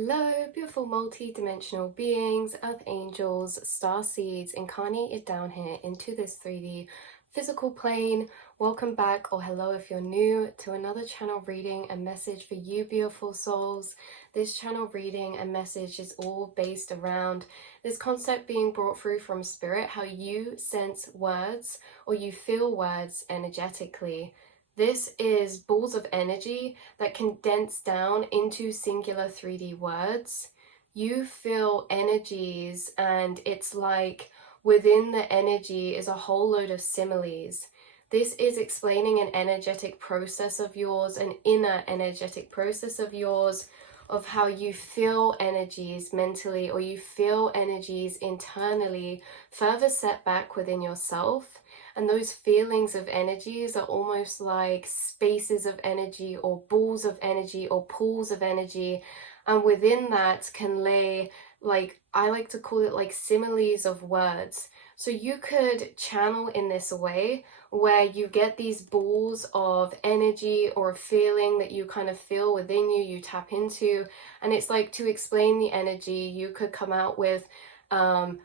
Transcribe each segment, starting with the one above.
Hello, beautiful multi-dimensional beings, earth angels, star seeds incarnated down here into this 3D physical plane. Welcome back, or hello if you're new, to another channel reading and message for you, beautiful souls. This channel reading and message is all based around this concept being brought through from spirit, how you sense words or you feel words energetically. This is balls of energy that condense down into singular 3D words. You feel energies, and it's like within the energy is a whole load of similes. This is explaining an energetic process of yours, an inner energetic process of yours, of how you feel energies mentally or you feel energies internally further set back within yourself. And those feelings of energies are almost like spaces of energy or balls of energy or pools of energy. And within that can lay, like, I like to call it like similes of words. So you could channel in this way where you get these balls of energy or a feeling that you kind of feel within you, you tap into. And it's like, to explain the energy, you could come out with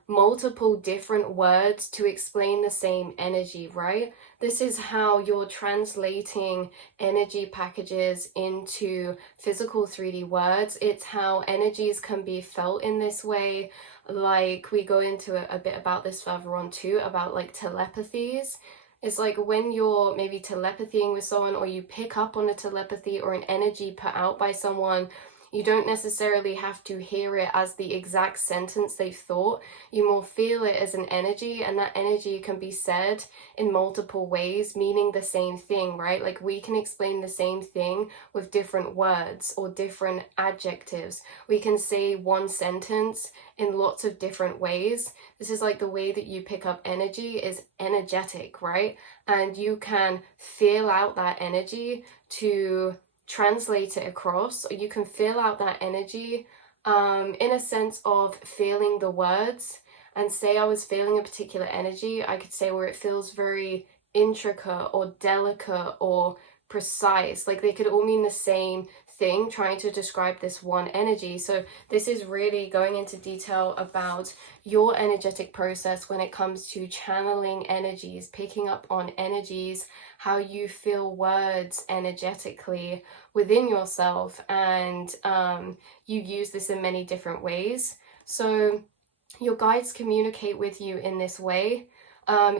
multiple different words to explain the same energy, right? This is how you're translating energy packages into physical 3D words. It's how energies can be felt in this way. Like, we go into a bit about this further on too, about like telepathies. It's like when you're maybe telepathying with someone, or you pick up on a telepathy or an energy put out by someone, you don't necessarily have to hear it as the exact sentence they've thought. You more feel it as an energy, and that energy can be said in multiple ways, meaning the same thing, right? Like, we can explain the same thing with different words or different adjectives. We can say one sentence in lots of different ways. This is like the way that you pick up energy is energetic, right? And you can feel out that energy to translate it across, or you can feel out that energy in a sense of feeling the words. And say I was feeling a particular energy, I could say where it feels very intricate or delicate or precise. Like, they could all mean the same thing, trying to describe this one energy. So this is really going into detail about your energetic process when it comes to channeling energies, picking up on energies, how you feel words energetically within yourself. And you use this in many different ways. So your guides communicate with you in this way.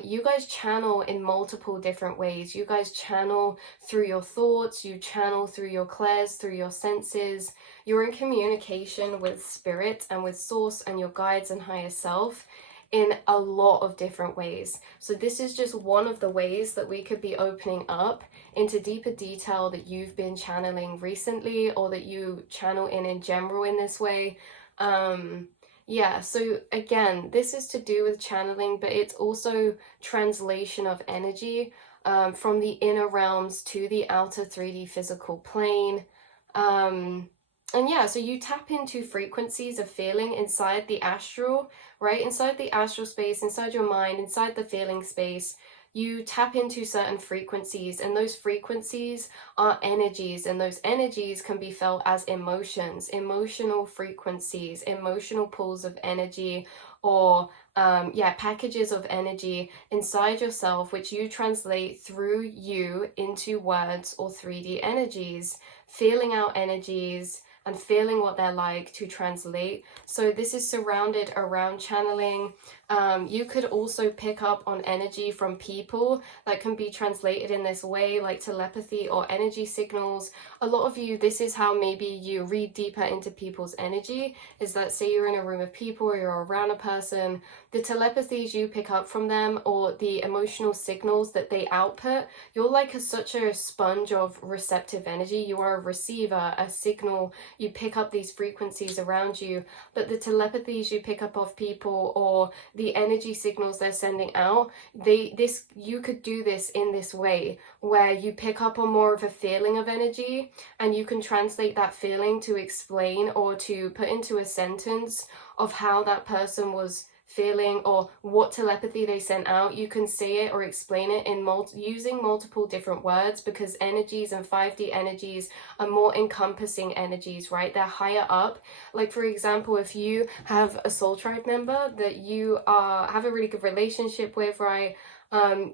You guys channel in multiple different ways. You guys channel through your thoughts, you channel through your clairs, through your senses. You're in communication with spirit and with source and your guides and higher self in a lot of different ways. So this is just one of the ways that we could be opening up into deeper detail that you've been channeling recently, or that you channel in general in this way. Yeah, so again, this is to do with channeling, but it's also translation of energy from the inner realms to the outer 3D physical plane. And yeah, so you tap into frequencies of feeling inside the astral, right? Inside the astral space, inside your mind, inside the feeling space. You tap into certain frequencies, and those frequencies are energies, and those energies can be felt as emotions, emotional frequencies, emotional pools of energy, or packages of energy inside yourself, which you translate through you into words or 3D energies, feeling out energies and feeling what they're like to translate. So this is surrounded around channeling. You could also pick up on energy from people that can be translated in this way, like telepathy or energy signals. A lot of you, this is how maybe you read deeper into people's energy, is that say you're in a room of people or you're around a person, the telepathies you pick up from them or the emotional signals that they output, you're like such a sponge of receptive energy. You are a receiver, a signal. You pick up these frequencies around you, but the telepathies you pick up of people or the energy signals they're sending out, you could do this in this way where you pick up on more of a feeling of energy, and you can translate that feeling to explain or to put into a sentence of how that person was feeling or what telepathy they sent out, you can say it or explain it in using multiple different words, because energies and 5D energies are more encompassing energies, right? They're higher up. Like, for example, if you have a soul tribe member that you have a really good relationship with, right?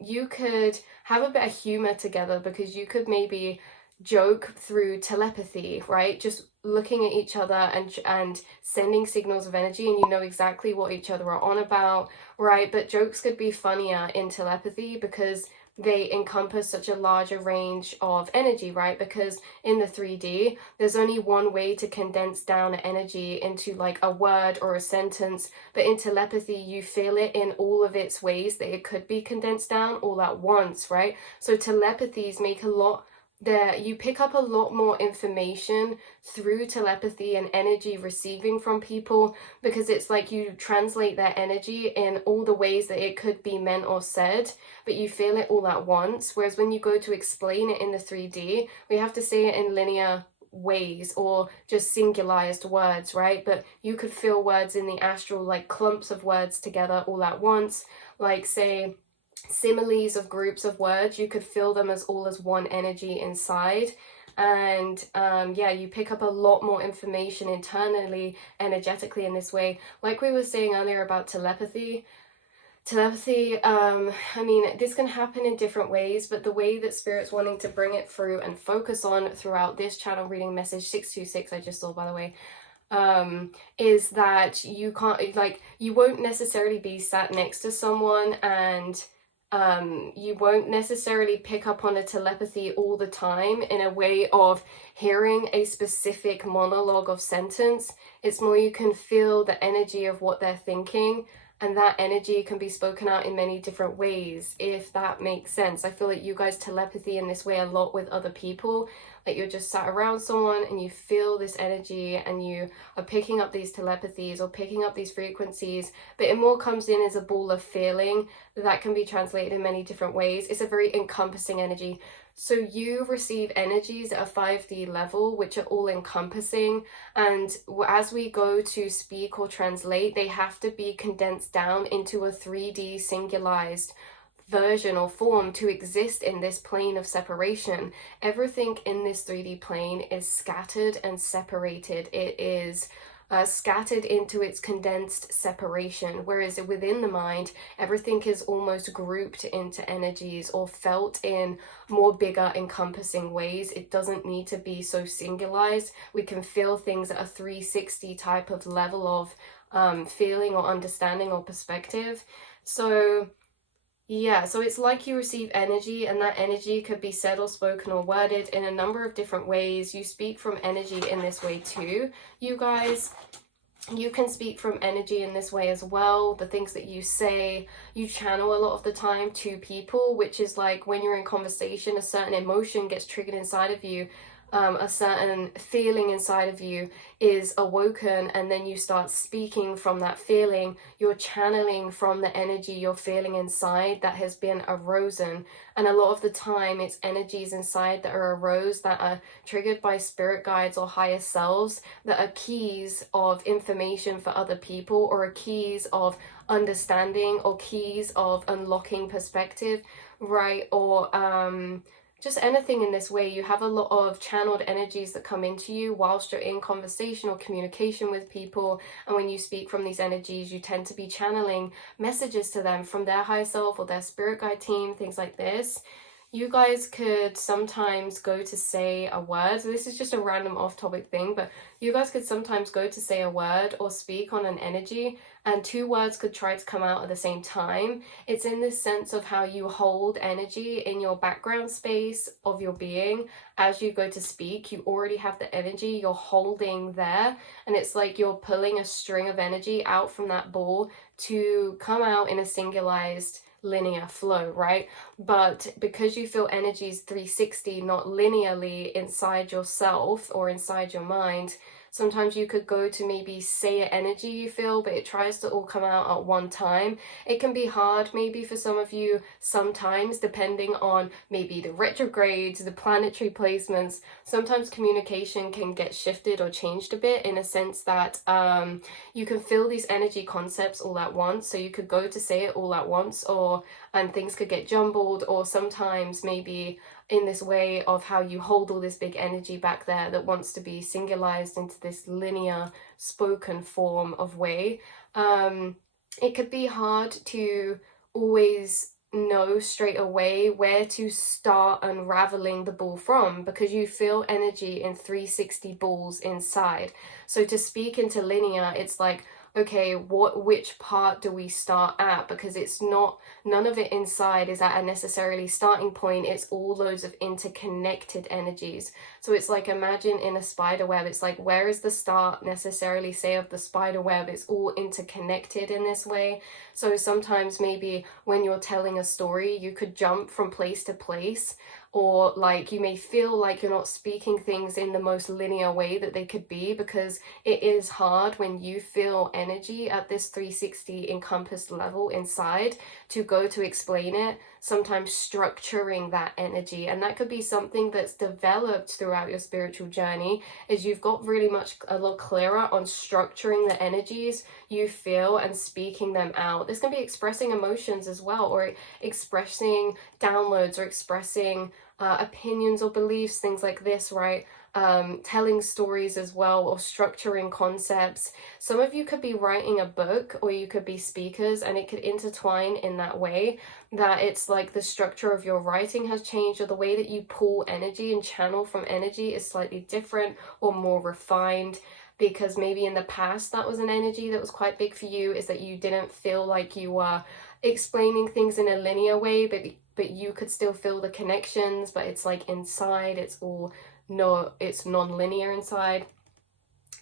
You could have a bit of humor together, because you could maybe joke through telepathy, right? Just looking at each other and sending signals of energy, and you know exactly what each other are on about, right? But jokes could be funnier in telepathy because they encompass such a larger range of energy, right? Because in the 3D, there's only one way to condense down energy into like a word or a sentence, but in telepathy, you feel it in all of its ways that it could be condensed down all at once, right? So telepathies make a lot there, you pick up a lot more information through telepathy and energy receiving from people, because it's like you translate their energy in all the ways that it could be meant or said, but you feel it all at once. Whereas when you go to explain it in the 3D, we have to say it in linear ways or just singularized words, right? But you could feel words in the astral, like clumps of words together all at once, like say similes of groups of words. You could feel them as all as one energy inside. And yeah, you pick up a lot more information internally, energetically in this way. Like we were saying earlier about telepathy, I mean, this can happen in different ways, but the way that Spirit's wanting to bring it through and focus on throughout this channel reading message 626, I just saw, by the way, is that you can't, like, you won't necessarily be sat next to someone and you won't necessarily pick up on a telepathy all the time in a way of hearing a specific monologue of sentence. It's more you can feel the energy of what they're thinking, and that energy can be spoken out in many different ways, if that makes sense. I feel like you guys telepathy in this way a lot with other people. Like you're just sat around someone and you feel this energy and you are picking up these telepathies or picking up these frequencies, but it more comes in as a ball of feeling that can be translated in many different ways. It's a very encompassing energy. So you receive energies at a 5D level, which are all encompassing. And as we go to speak or translate, they have to be condensed down into a 3D singularized version or form to exist in this plane of separation. Everything in this 3D plane is scattered and separated. It is scattered into its condensed separation, whereas within the mind, everything is almost grouped into energies or felt in more bigger encompassing ways. It doesn't need to be so singularized. We can feel things at a 360 type of level of feeling or understanding or perspective. So yeah, so it's like you receive energy, and that energy could be said or spoken or worded in a number of different ways. You speak from energy in this way too, you guys. You can speak from energy in this way as well. The things that you say, you channel a lot of the time to people, which is like when you're in conversation, a certain emotion gets triggered inside of you. A certain feeling inside of you is awoken, and then you start speaking from that feeling. You're channeling from the energy you're feeling inside that has been arisen. And a lot of the time it's energies inside that are arose, that are triggered by spirit guides or higher selves, that are keys of information for other people, or are keys of understanding, or keys of unlocking perspective, right? Or just anything in this way. You have a lot of channeled energies that come into you whilst you're in conversation or communication with people, and when you speak from these energies, you tend to be channeling messages to them from their higher self or their spirit guide team, things like this. You guys could sometimes go to say a word. So this is just a random off-topic thing, but you guys could sometimes go to say a word or speak on an energy, and two words could try to come out at the same time. It's in this sense of how you hold energy in your background space of your being. As you go to speak, you already have the energy you're holding there, and it's like you're pulling a string of energy out from that ball to come out in a singularized linear flow, right? But because you feel energies 360, not linearly inside yourself or inside your mind, Sometimes you could go to maybe say an energy you feel, but it tries to all come out at one time. It can be hard maybe for some of you sometimes, depending on maybe the retrogrades, the planetary placements. Sometimes communication can get shifted or changed a bit, in a sense that you can feel these energy concepts all at once. So you could go to say it all at once, and things could get jumbled, or sometimes maybe in this way of how you hold all this big energy back there that wants to be singularized into this linear spoken form of way. It could be hard to always know straight away where to start unraveling the ball from, because you feel energy in 360 balls inside. So to speak into linear, it's like, okay, which part do we start at? Because it's not, none of it inside is at a necessarily starting point. It's all loads of interconnected energies. So it's like, imagine in a spider web, it's like, where is the start necessarily, say, of the spider web? It's all interconnected in this way. So sometimes maybe when you're telling a story, you could jump from place to place, or like you may feel like you're not speaking things in the most linear way that they could be, because it is hard when you feel energy at this 360 encompassed level inside to go to explain it. Sometimes structuring that energy, and that could be something that's developed throughout your spiritual journey, is you've got really much a lot clearer on structuring the energies you feel and speaking them out. This can be expressing emotions as well, or expressing downloads, or expressing opinions or beliefs, things like this, right? Telling stories as well, or structuring concepts. Some of you could be writing a book, or you could be speakers, and it could intertwine in that way, that it's like the structure of your writing has changed, or the way that you pull energy and channel from energy is slightly different or more refined. Because maybe in the past that was an energy that was quite big for you, is that you didn't feel like you were explaining things in a linear way, but you could still feel the connections, but it's like inside, it's all no, it's non-linear inside,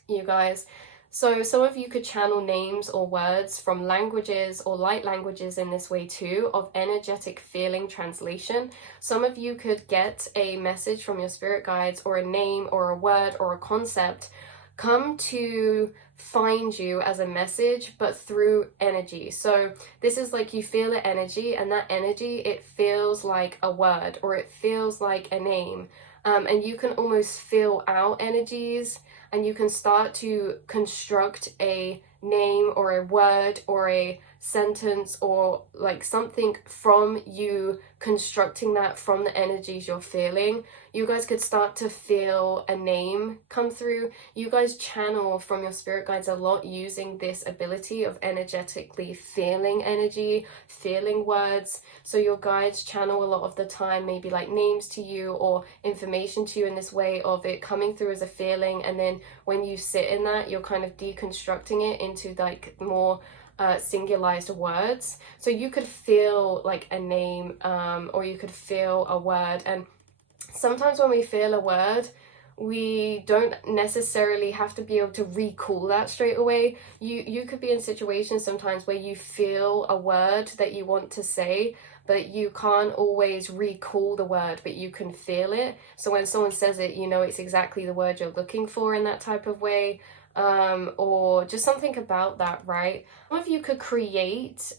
you guys. So some of you could channel names or words from languages or light languages in this way too, of energetic feeling translation. Some of you could get a message from your spirit guides, or a name or a word or a concept come to find you as a message, but through energy. So this is like, you feel the energy, and that energy, it feels like a word, or it feels like a name. And you can almost feel out energies, and you can start to construct a name or a word or a sentence, or like something from you constructing that from the energies you're feeling. You guys could start to feel a name come through. You guys channel from your spirit guides a lot using this ability of energetically feeling energy, feeling words. So your guides channel a lot of the time maybe like names to you or information to you in this way of it coming through as a feeling, and then when you sit in that, you're kind of deconstructing it into like more singularized words. So you could feel like a name, or you could feel a word. And sometimes when we feel a word, we don't necessarily have to be able to recall that straight away. You could be in situations sometimes where you feel a word that you want to say, but you can't always recall the word, but you can feel it. So when someone says it, you know it's exactly the word you're looking for in that type of way. Or just something about that, right? Some of you could create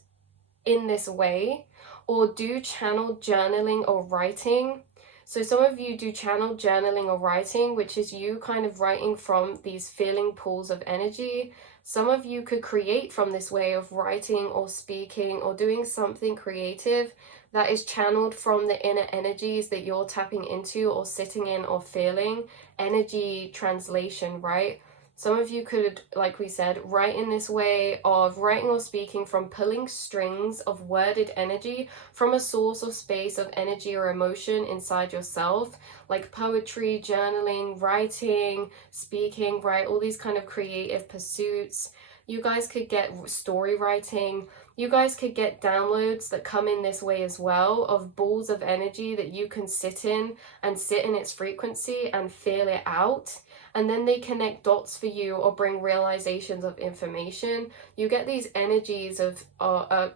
in this way, or do channel journaling or writing. So some of you do channel journaling or writing, which is you kind of writing from these feeling pools of energy. Some of you could create from this way of writing or speaking or doing something creative that is channeled from the inner energies that you're tapping into or sitting in or feeling. Energy translation, right? Some of you could, like we said, write in this way of writing or speaking from pulling strings of worded energy from a source or space of energy or emotion inside yourself, like poetry, journaling, writing, speaking, right? All these kind of creative pursuits. You guys could get story writing. You guys could get downloads that come in this way as well, of balls of energy that you can sit in and sit in its frequency and feel it out. And then they connect dots for you or bring realizations of information. You get these energies of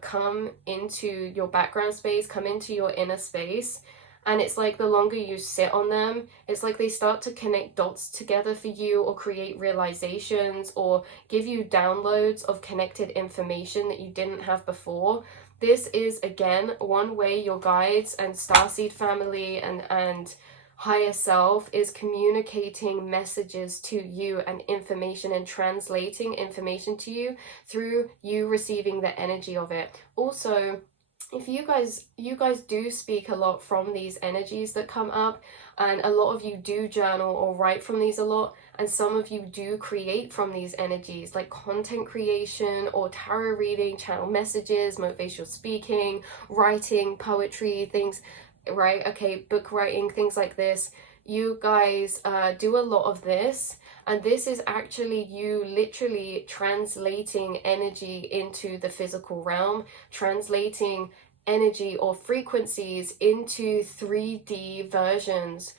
come into your background space, come into your inner space, And it's like the longer you sit on them, it's like they start to connect dots together for you, or create realizations, or give you downloads of connected information that you didn't have before. This is, again, one way your guides and starseed family and higher self is communicating messages to you and information, and translating information to you through you receiving the energy of it. Also, if you guys do speak a lot from these energies that come up, and a lot of you do journal or write from these a lot, and some of you do create from these energies, like content creation or tarot reading, channel messages, motivational speaking, writing, poetry, things, right? Okay, book writing, things like this. You guys do a lot of this, and this is actually you literally translating energy into the physical realm, translating energy or frequencies into 3D versions.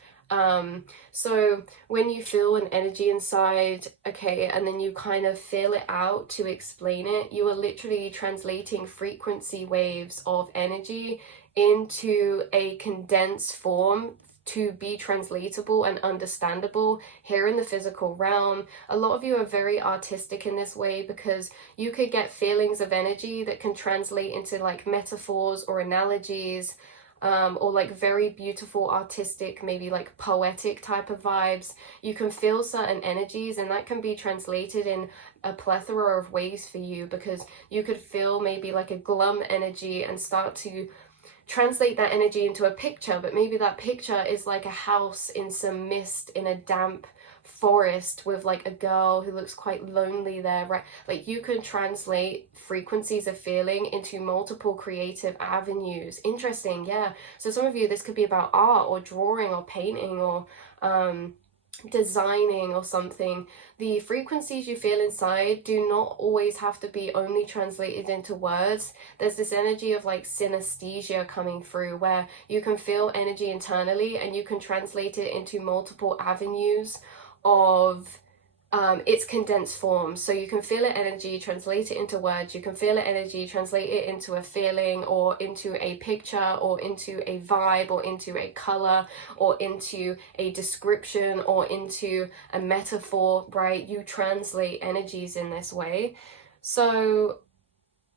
So when you feel an energy inside, okay, and then you kind of feel it out to explain it, you are literally translating frequency waves of energy into a condensed form to be translatable and understandable here in the physical realm. A lot of you are very artistic in this way, because you could get feelings of energy that can translate into like metaphors or analogies, or like very beautiful artistic, maybe like poetic type of vibes. You can feel certain energies, and that can be translated in a plethora of ways for you, because you could feel maybe like a glum energy and start to translate that energy into a picture, but maybe that picture is like a house in some mist in a damp forest with like a girl who looks quite lonely there, right? Like you can translate frequencies of feeling into multiple creative avenues. Interesting, yeah. So some of you, this could be about art or drawing or painting or designing or something. The frequencies you feel inside do not always have to be only translated into words. There's this energy of like synesthesia coming through, where you can feel energy internally and you can translate it into multiple avenues of its condensed form. So you can feel it energy, translate it into words. You can feel it energy, translate it into a feeling, or into a picture, or into a vibe, or into a color, or into a description, or into a metaphor, right? You translate energies in this way. So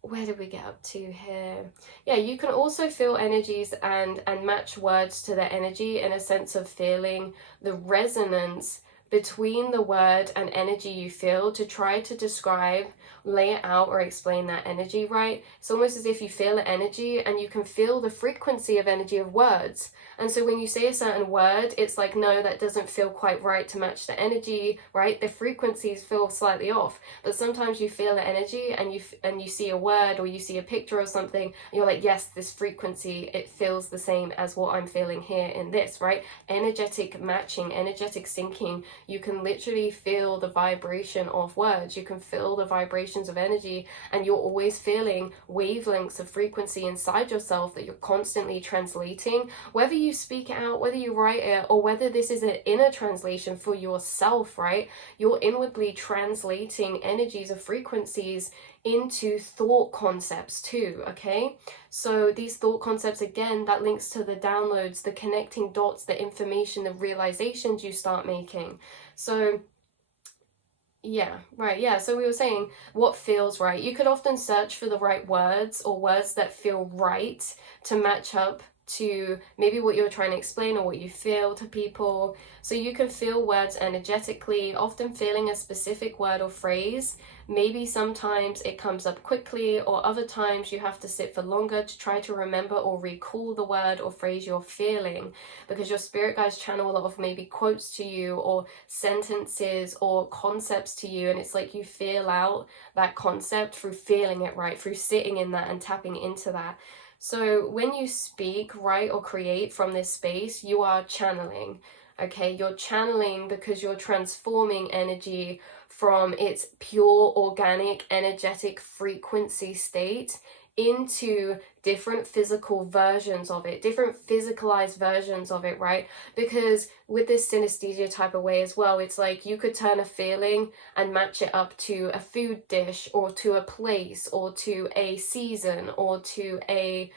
where did we get up to here? Yeah, you can also feel energies and match words to the energy, in a sense of feeling the resonance between the word and energy you feel, to try to describe, lay it out, or explain that energy, right? It's almost as if you feel the energy and you can feel the frequency of energy of words. And so when you say a certain word, it's like, no, that doesn't feel quite right to match the energy, right? The frequencies feel slightly off. But sometimes you feel the energy and you see a word, or you see a picture or something, and you're like, yes, this frequency, it feels the same as what I'm feeling here in this, right? Energetic matching, energetic syncing. You can literally feel the vibration of words. You can feel the vibrations of energy, and you're always feeling wavelengths of frequency inside yourself that you're constantly translating, whether you speak it out, whether you write it, or whether this is an inner translation for yourself, right? You're inwardly translating energies of frequencies into thought concepts too, okay? So these thought concepts, again, that links to the downloads, the connecting dots, the information, the realizations you start making. So yeah, right, yeah, so we were saying what feels right. You could often search for the right words, or words that feel right to match up to maybe what you're trying to explain or what you feel to people. So you can feel words energetically, often feeling a specific word or phrase. Maybe sometimes it comes up quickly, or other times you have to sit for longer to try to remember or recall the word or phrase you're feeling, because your spirit guides channel a lot of maybe quotes to you, or sentences or concepts to you, and it's like you feel out that concept through feeling it, right? Through sitting in that and tapping into that. So when you speak, write, or create from this space, you are channeling, okay? You're channeling because you're transforming energy from its pure, organic, energetic frequency state into different physical versions of it, different physicalized versions of it, right? Because with this synesthesia type of way as well, it's like you could turn a feeling and match it up to a food dish, or to a place, or to a season, or to a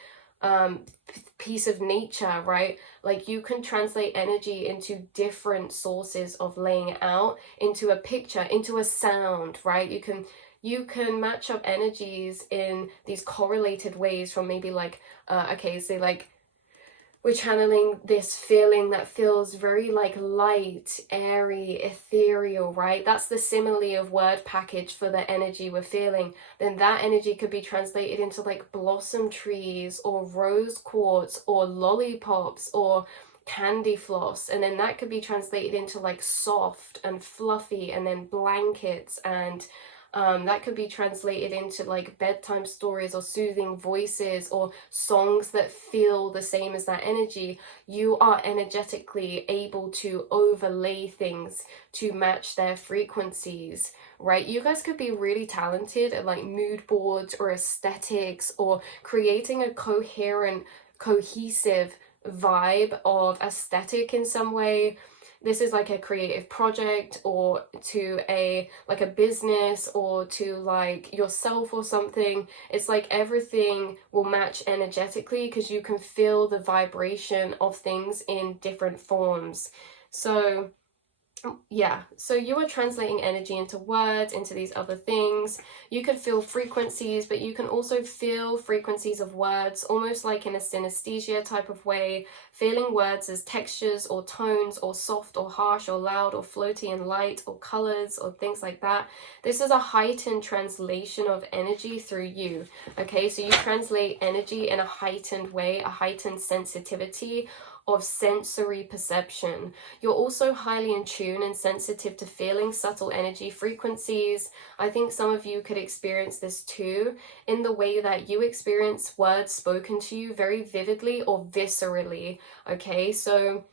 piece of nature, right? Like you can translate energy into different sources of laying it out, into a picture, into a sound, right? You can match up energies in these correlated ways from maybe like okay, say like we're channeling this feeling that feels very like light, airy, ethereal, right? That's the simile of word package for the energy we're feeling. Then that energy could be translated into like blossom trees or rose quartz or lollipops or candy floss, and then that could be translated into like soft and fluffy, and then blankets, and that could be translated into like bedtime stories or soothing voices or songs that feel the same as that energy. You are energetically able to overlay things to match their frequencies, right? You guys could be really talented at like mood boards or aesthetics or creating a coherent, cohesive vibe of aesthetic in some way. This is like a creative project, or to a like a business, or to like yourself or something. It's like everything will match energetically because you can feel the vibration of things in different forms. So yeah, so you are translating energy into words, into these other things. You could feel frequencies, but you can also feel frequencies of words, almost like in a synesthesia type of way, feeling words as textures or tones or soft or harsh or loud or floaty and light or colors or things like that. This is a heightened translation of energy through you, okay? So you translate energy in a heightened way, a heightened sensitivity of sensory perception. You're also highly in tune and sensitive to feeling subtle energy frequencies. I think some of you could experience this too, in the way that you experience words spoken to you very vividly or viscerally, okay? So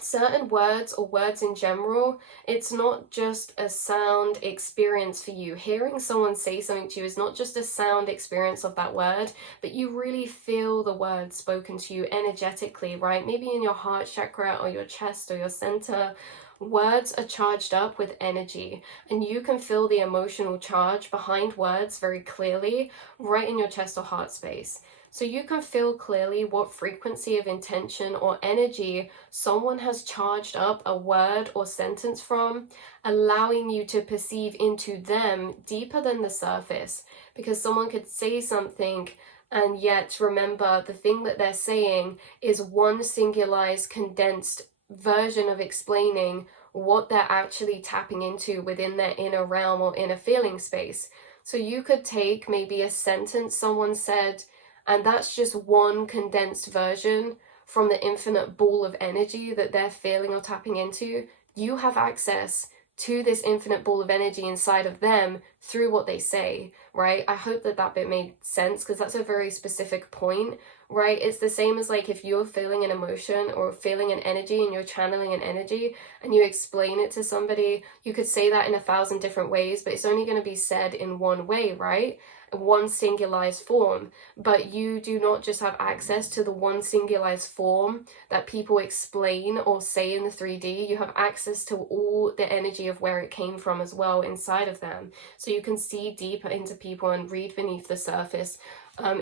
certain words or words in general, it's not just a sound experience for you. Hearing someone say something to you is not just a sound experience of that word, but you really feel the words spoken to you energetically, right? Maybe in your heart chakra or your chest or your center. Words are charged up with energy, and you can feel the emotional charge behind words very clearly right in your chest or heart space. So you can feel clearly what frequency of intention or energy someone has charged up a word or sentence from, allowing you to perceive into them deeper than the surface. Because someone could say something and yet remember the thing that they're saying is one singularized, condensed version of explaining what they're actually tapping into within their inner realm or inner feeling space. So you could take maybe a sentence someone said, and that's just one condensed version from the infinite ball of energy that they're feeling or tapping into. You have access to this infinite ball of energy inside of them through what they say, right? I hope that that bit made sense, because that's a very specific point, right? It's the same as like if you're feeling an emotion or feeling an energy and you're channeling an energy and you explain it to somebody, you could say that in 1,000 different ways, but it's only going to be said in one way, right? One singularized form. But you do not just have access to the one singularized form that people explain or say in the 3D. You have access to all the energy of where it came from as well inside of them. So you can see deeper into people and read beneath the surface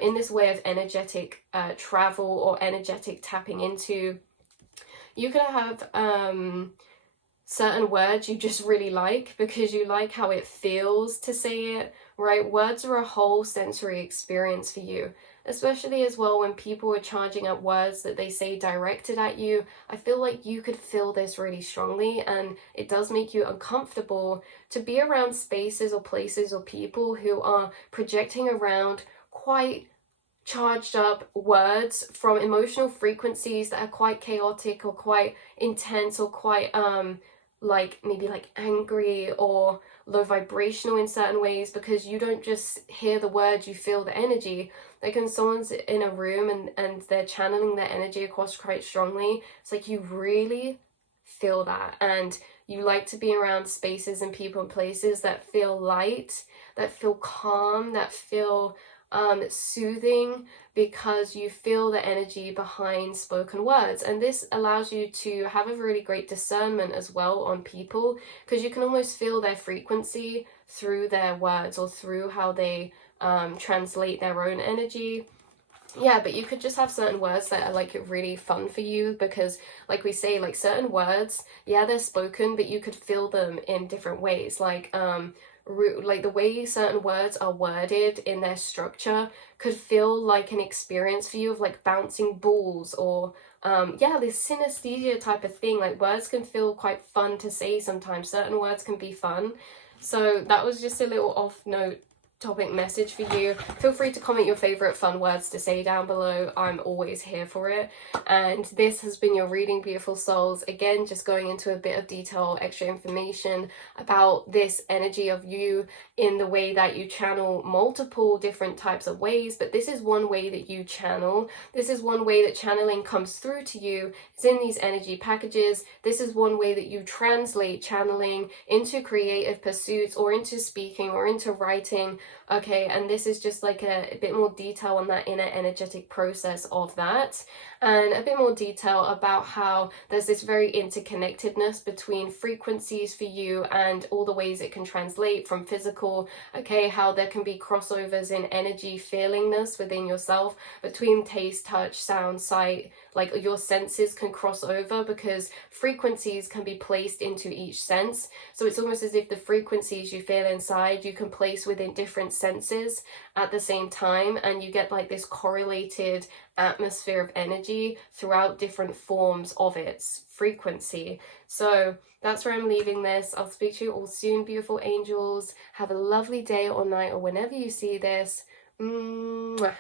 in this way of energetic travel or energetic tapping into. You could have certain words you just really like because you like how it feels to say it, right? Words are a whole sensory experience for you, especially as well when people are charging up words that they say directed at you. I feel like you could feel this really strongly, and it does make you uncomfortable to be around spaces or places or people who are projecting around quite charged up words from emotional frequencies that are quite chaotic or quite intense or quite like maybe like angry or low vibrational in certain ways, because you don't just hear the words, you feel the energy. Like when someone's in a room and they're channeling their energy across quite strongly, it's like you really feel that, and you like to be around spaces and people and places that feel light, that feel calm, that feel soothing, because you feel the energy behind spoken words. And this allows you to have a really great discernment as well on people, because you can almost feel their frequency through their words or through how they translate their own energy. yeah, but you could just have certain words that are like really fun for you, because like we say, like certain words, yeah, they're spoken, but you could feel them in different ways. Like the way certain words are worded in their structure could feel like an experience for you of like bouncing balls, or yeah, this synesthesia type of thing. Like words can feel quite fun to say sometimes. Certain words can be fun. So that was just a little off note topic message for you. Feel free to comment your favorite fun words to say down below. I'm always here for it. And this has been your reading, beautiful souls. Again, just going into a bit of detail, extra information about this energy of you in the way that you channel multiple different types of ways, but this is one way that you channel. This is one way that channeling comes through to you. It's in these energy packages. This is one way that you translate channeling into creative pursuits, or into speaking, or into writing. Okay, and this is just like a bit more detail on that inner energetic process of that, and a bit more detail about how there's this very interconnectedness between frequencies for you and all the ways it can translate from physical. Okay, how there can be crossovers in energy feelingness within yourself between taste, touch, sound, sight. Like your senses can cross over because frequencies can be placed into each sense. So it's almost as if the frequencies you feel inside you can place within different senses at the same time, and you get like this correlated atmosphere of energy throughout different forms of its frequency. So that's where I'm leaving this. I'll speak to you all soon, beautiful angels. Have a lovely day or night or whenever you see this. Mwah.